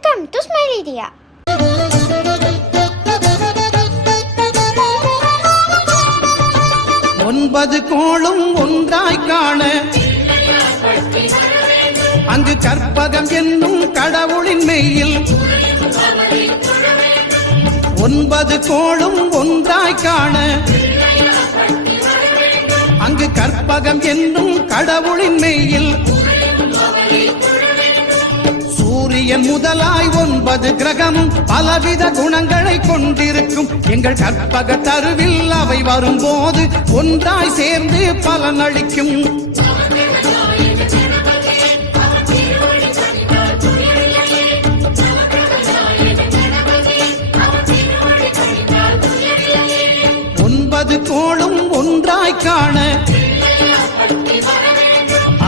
Welcome to Smiledia. ஒன்பது கோளும் ஒன்றாய் காண அங்கு கற்பகம் என்னும் கடவுளின் மெய்யில் ஒன்பது கோளும் ஒன்றாய் காண அங்கு கற்பகம் என்னும் கடவுளின் மெய்யில் சூரியன் முதலாய் 9 கிரகமும் பலவித குணங்களை கொண்டிருக்கும் எங்கள் கற்பக தருவில் அவை வரும்போது ஒன்றாய் சேர்ந்து பலனளிக்கும். ஒன்பது கோளும் ஒன்றாய் காண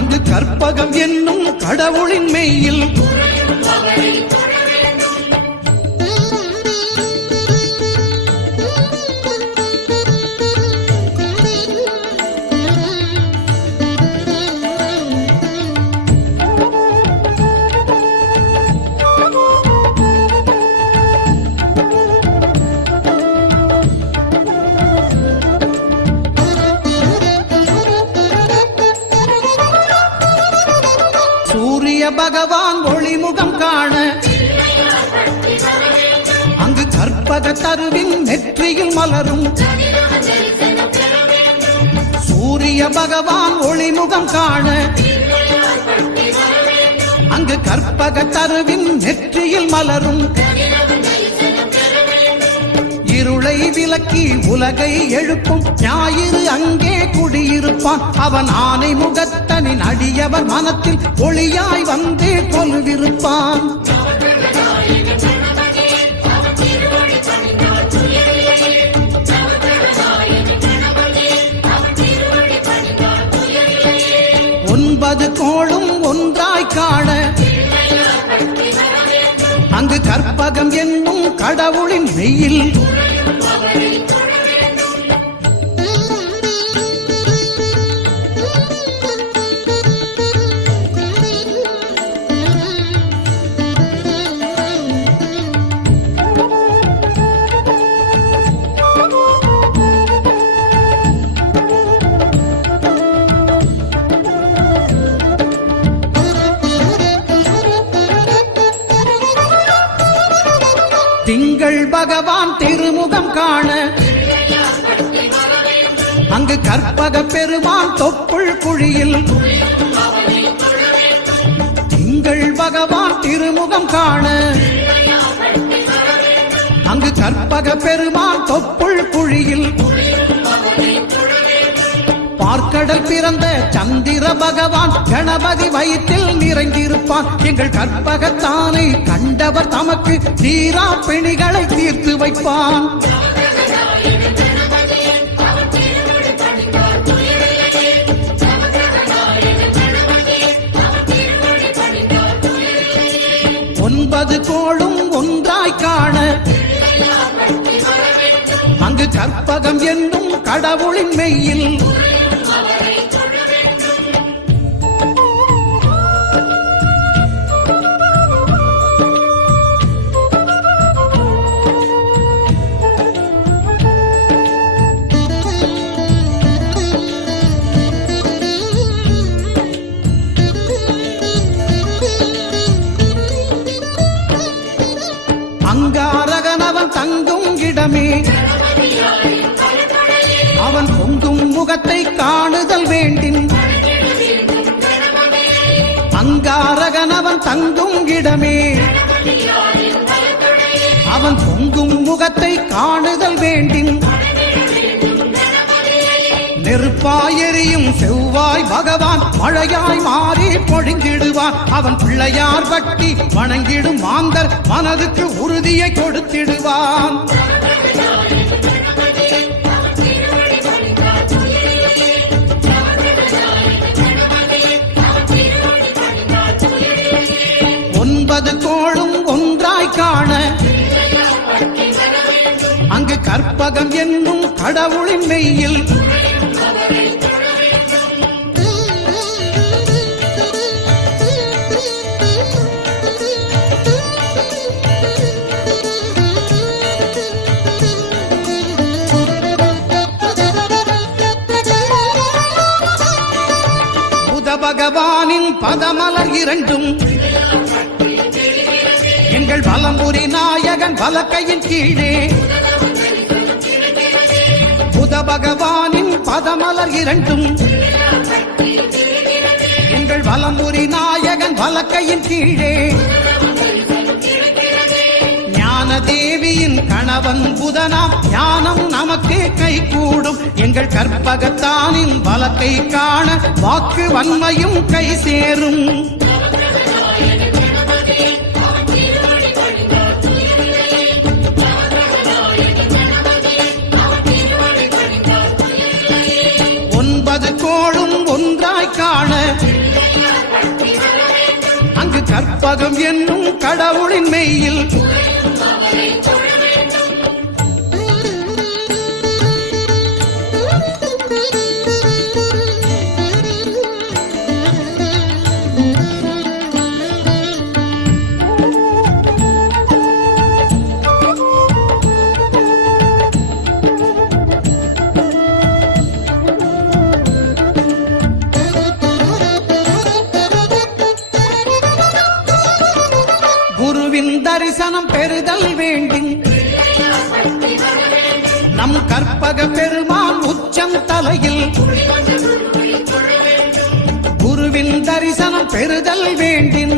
அங்கு கற்பகம் என்னும் கடவுளின் மெய்யில் பகவான் ஒளிமுகம் காண அங்கு கற்பக தருவின் நெற்றியில் மலரும். சூரிய பகவான் ஒளிமுகம் காண அங்கு கற்பக தருவின் நெற்றியில் மலரும். இருளை விலக்கி உலகை எழுப்பும் ஞாயிறு அங்கே குடியிருப்பான். அவன் ஆனை முகத்தனின் அடியவர் மனத்தில் ஒளியாய் வந்து கொலுவிருப்பான். ஒன்பது கோளும் ஒன்றாய் காண அங்கு கற்பகம் என்னும் கடவுளின் மெய்யில் திங்கள் பகவான் திருமுகம் காண அங்கு கற்பக பெருமான் தொப்புள் குழியில். திங்கள் பகவான் திருமுகம் காண அங்கு கற்பக பெருமான் தொப்புள் குழியில். பார்க்கடல் பிறந்த சந்திர பகவான் கணபதி வயிற்றில் நிறைந்திருப்பான். எங்கள் கற்பகத்தானை கண்டவர் தமக்கு தீரா பிணிகளை தீர்த்து வைப்பான். ஒன்பது கோளும் ஒன்றாய் காண அங்கு கற்பகம் என்னும் கடவுளின் மெய்யில் அங்காரகனவன் தங்கும் இடமே அவன் பொங்கும் முகத்தை காணுதல் வேண்டின். அங்காரகனவன் தங்கும் இடமே அவன் பொங்கும் முகத்தை காணுதல் வேண்டின். நெருப்பாய் எரியும் செவ்வாய் பகவான் மழையாய் மாறி பொழிந்திடுவான். அவன் பிள்ளையார் பட்டி வணங்கிடும் மாந்தர் மனதுக்கு உறுதியை கொடுத்திடுவான். ஒன்பது கோளும் ஒன்றாய் காண அங்கு கற்பகம் என்னும் கடவுளின் மெய்யில் பதமலர் இரண்டும் எங்கள் வலம்புரி நாயகன் வலக்கையின் கீழே புத பகவானின் பதமலர் இரண்டும் எங்கள் வலம்புரி நாயகன் வலக்கையின் கீழே ஞான தேவியின் கணவன் புதனாம் ஞானம் நமக்கு கை கூடும் எங்கள் கற்பகத்தானின் வலத்தை காண வாக்கு வன்மையும் கை சேரும் ஒன்பது கோளும் ஒன்றாய் காண அங்கு கற்பகம் என்னும் கடவுளின் மெய்யில் குருவின் தரிசனம் பெறுதல் வேண்டும் நம் கற்பக பெருமான் உச்சம் தலையில் குருவின் தரிசனம் பெறுதல் வேண்டும்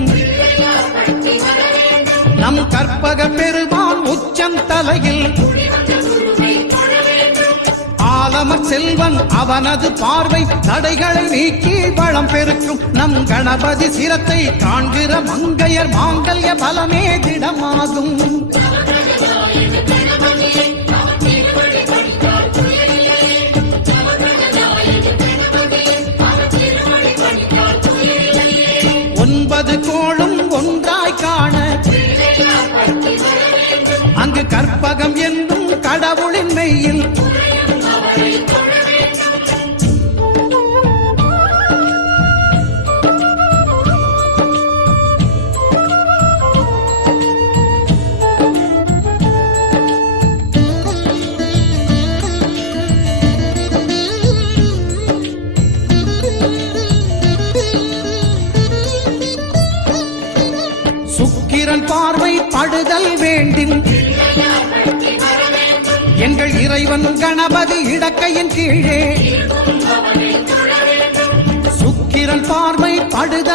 நம் கற்பக பெருமான் உச்சம் தலையில் ஆலமர் செல்வன் அவனது பார்வை தடைகளை நீக்கி வளம் பெருக்கும் நம் கணபதி சிரத்தை காண்கிற மங்கையர் மாங்கல்ய பலமே திடமாகும் ஒன்பது கோளும் ஒன்றாய் காண அங்கு கற்பகம் என்னும் கடவுளின் மெய்யில் சுக்கிரன் பார்வை படுதல் வேண்டும் எங்கள் இறைவன் கணபதி இடக்கையின் கீழே சுக்கிரன் பார்வை படுதல்